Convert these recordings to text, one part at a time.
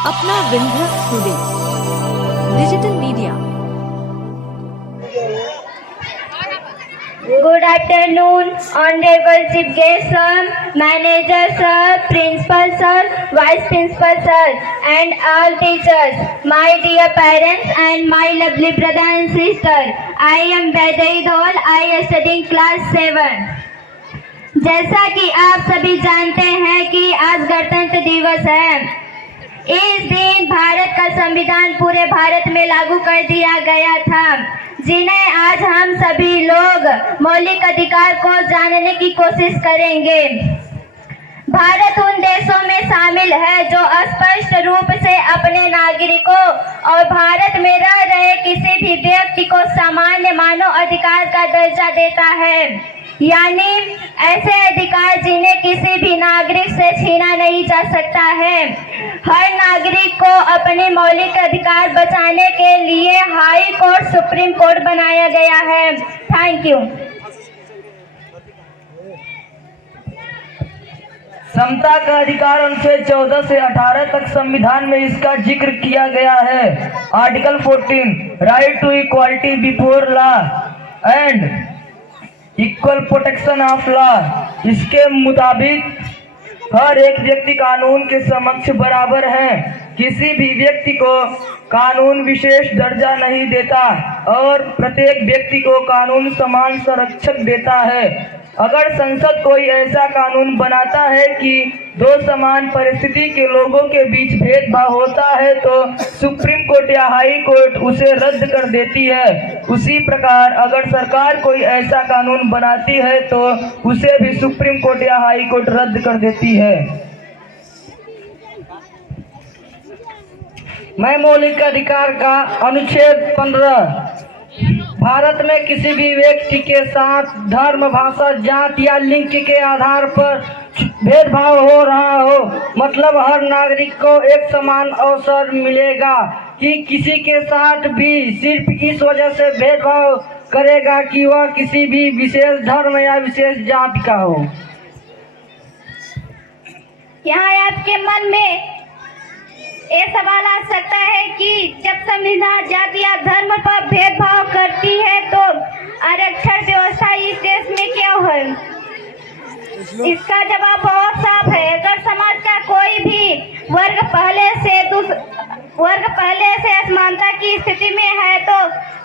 अपना Vindhya today digital media. Good afternoon, Honorable Chief Guest Sir, Manager Sir, Principal Sir, Vice Principal Sir, and all teachers, my dear parents and my lovely brother and sister. I am Vaidehi Dhol. I am studying class 7. जैसा कि आप सभी जानते हैं कि आज गणतंत्र दिवस है। इस दिन भारत का संविधान पूरे भारत में लागू कर दिया गया था, जिन्हें आज हम सभी लोग मौलिक अधिकार को जानने की कोशिश करेंगे। भारत उन देशों में शामिल है जो स्पष्ट रूप से अपने नागरिकों और भारत में रह रहे किसी भी व्यक्ति को सामान्य मानव अधिकार का दर्जा देता है, यानी ऐसे अधिकार जिन्हें किसी भी नागरिक से छीना नहीं जा सकता है। हर नागरिक को अपने मौलिक अधिकार बचाने के लिए हाई कोर्ट सुप्रीम कोर्ट बनाया गया है। Thank you. समता का अधिकार अनुच्छेद 14 से 18 तक संविधान में इसका जिक्र किया गया है। Article 14 right to equality before law and equal protection of law. इसके मुताबिक हर एक व्यक्ति कानून के समक्ष बराबर है। किसी भी व्यक्ति को कानून विशेष दर्जा नहीं देता और प्रत्येक व्यक्ति को कानून समान संरक्षण देता है। अगर संसद कोई ऐसा कानून बनाता है कि दो समान परिस्थिति के लोगों के बीच भेदभाव होता है तो सुप्रीम कोर्ट या हाई कोर्ट उसे रद्द कर देती है। उसी प्रकार अगर सरकार कोई ऐसा कानून बनाती है तो उसे भी सुप्रीम कोर्ट या हाई कोर्ट रद्द कर देती है। मैं मौलिक अधिकार का अनुच्छेद 15 भारत में किसी भी व्यक्ति के साथ धर्म, भाषा, जाति या लिंग के आधार पर भेदभाव हो रहा हो, मतलब हर नागरिक को एक समान अवसर मिलेगा कि किसी के साथ भी सिर्फ इस वजह से भेदभाव करेगा कि वह किसी भी विशेष धर्म या विशेष जाति का हो। यहाँ आपके मन में ये सवाल आ सकता है कि जब संविधान जाति या धर्म पर भेदभाव करती है तो आरक्षण व्यवस्था इस देश में क्यों है? इसका जवाब बहुत साफ है। अगर समाज का कोई भी वर्ग पहले से असमानता की स्थिति में है तो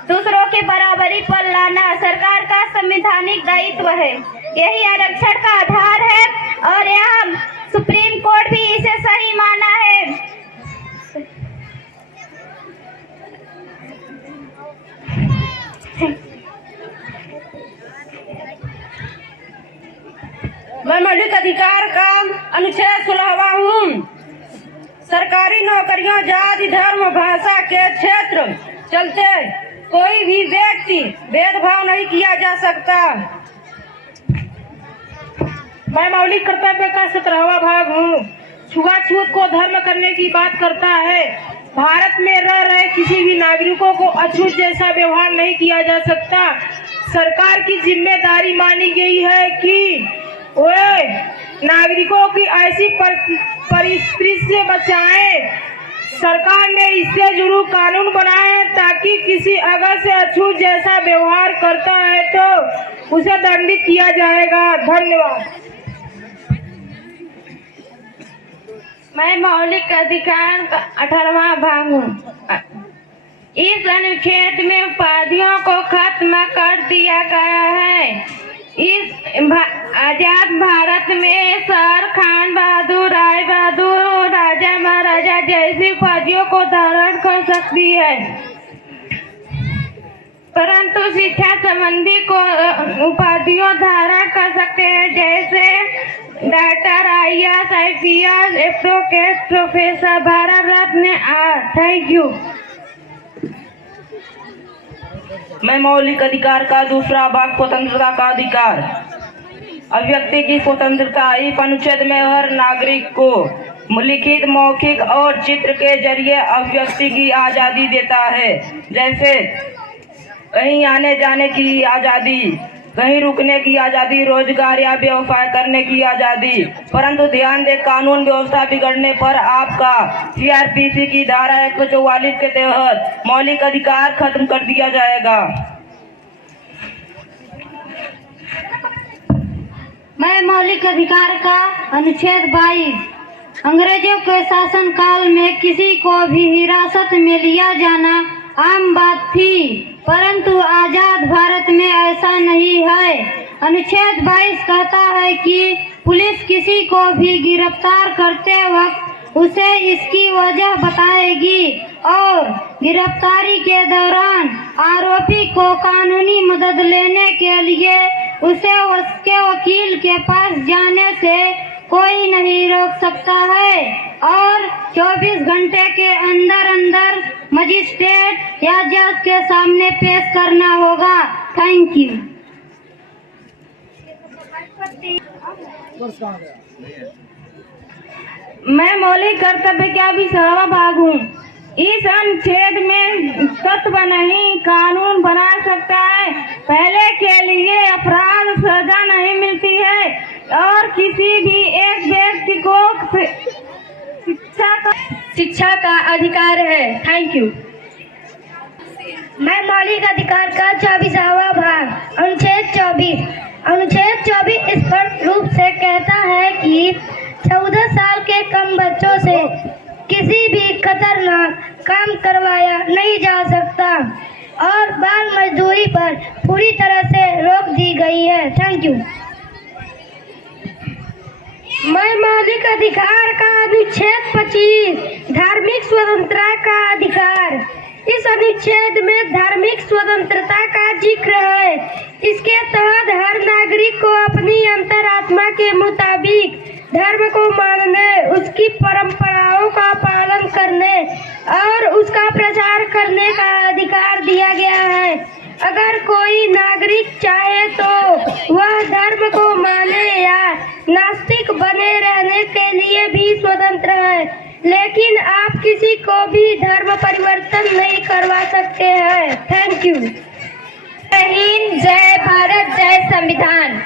दूसरों की बराबरी पर लाना सरकार का संवैधानिक दायित्व है। यही आरक्षण का आधार है और यहाँ सुप्रीम कोर्ट भी इसे सही माना है। मैं मौलिक अधिकार का अनुच्छेद 16वां हूँ। सरकारी नौकरियों, जाति, धर्म, भाषा के क्षेत्र चलते कोई भी व्यक्ति भेदभाव नहीं किया जा सकता। मैं मौलिक कर्तव्य का 17वां भाग हूँ। छुआछूत को धर्म करने की बात करता है। भारत में रह रहे किसी भी नागरिकों को अछूत जैसा व्यवहार नहीं किया जा सकता। सरकार की जिम्मेदारी मानी गई है कि वे नागरिकों की ऐसी परिस्थिति से बचाएं। सरकार ने इससे जुड़े कानून बनाए हैं ताकि किसी अगर से अछूत जैसा व्यवहार करता है तो उसे दंडित किया जाएगा। धन्यवाद। मैं मौलिक अधिकार का 18वां भाग हूँ। इस अनुच्छेद में उपाधियों को खत्म कर दिया गया है। इस आजाद भारत में सर, खान बहादुर, राय बहादुर, राजा महाराजा जैसी उपाधियों को धारण कर सकती है, परंतु शिक्षा संबंधी को उपाधियों धारण कर सकते हैं, जैसे doctor, IAS, IPS, advocate, professor, Bharat Ratna. Thank you. मैं मौलिक अधिकार का दूसरा भाग स्वतंत्रता का अधिकार। अभिव्यक्ति की स्वतंत्रता इस अनुच्छेद में हर नागरिक को लिखित, मौखिक और चित्र के जरिए अभिव्यक्ति की आज़ादी देता है, जैसे कहीं आने जाने की आज़ादी, कहीं रुकने की आजादी, रोजगार या व्यवसाय करने की आजादी। परंतु ध्यान दें, कानून व्यवस्था बिगड़ने पर आपका सीआरपीसी की धारा 144 के तहत मौलिक अधिकार खत्म कर दिया जाएगा। मैं मौलिक अधिकार का अनुच्छेद 22, अंग्रेजों के शासन काल में किसी को भी हिरासत में लिया जाना आम बात थी, परंतु आजाद भारत में ऐसा नहीं है। अनुच्छेद 22 कहता है कि पुलिस किसी को भी गिरफ्तार करते वक्त उसे इसकी वजह बताएगी और गिरफ्तारी के दौरान आरोपी को कानूनी मदद लेने के लिए उसे उसके वकील के पास जाने से कोई नहीं रोक सकता है और 24 घंटे के अंदर अंदर मजिस्ट्रेट या जज के सामने पेश करना होगा। Thank you. मैं मौलिक कर्तव्य का भी सहभागी हूँ। इस अनुच्छेद में तत्व नहीं कानून बना सकता है। पहले के लिए अपराध सजा नहीं मिलती है और किसी भी एक व्यक्ति को शिक्षा का अधिकार है। Thank you. मैं मौलिक अधिकार का 24वां भाग अनुच्छेद 24। अनुच्छेद 24 स्पष्ट रूप से कहता है कि 14 साल के कम बच्चों से किसी भी खतरनाक काम करवाया नहीं जा सकता और बाल मजदूरी पर पूरी तरह से रोक दी गई है। Thank you. मैं मौलिक अधिकार का अनुच्छेद 25, धार्मिक स्वतंत्रता का अधिकार। इस अनुच्छेद में धार्मिक स्वतंत्रता का जिक्र है। इसके तहत हर नागरिक को अपनी अंतरात्मा के मुताबिक धर्म को मानने, उसकी परंपराओं का पालन करने और उसका प्रचार करने का अधिकार दिया गया है। अगर कोई नागरिक चाहे तो वह धर्म को माने या नास्तिक बने रहने के लिए भी स्वतंत्र है, लेकिन आप किसी को भी धर्म परिवर्तन नहीं करवा सकते हैं। Thank you. जय हिंद, जय भारत, जय संविधान।